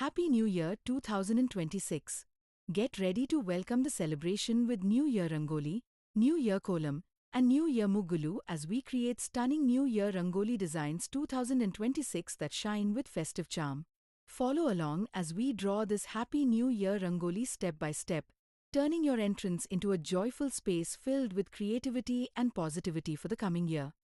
Happy New Year 2026. Get ready to welcome the celebration with New Year Rangoli, New Year Kolam, and New Year Muggulu as we create stunning New Year Rangoli Designs 2026 that shine with festive charm. Follow along as we draw this Happy New Year Rangoli step by step, turning your entrance into a joyful space filled with creativity and positivity for the coming year.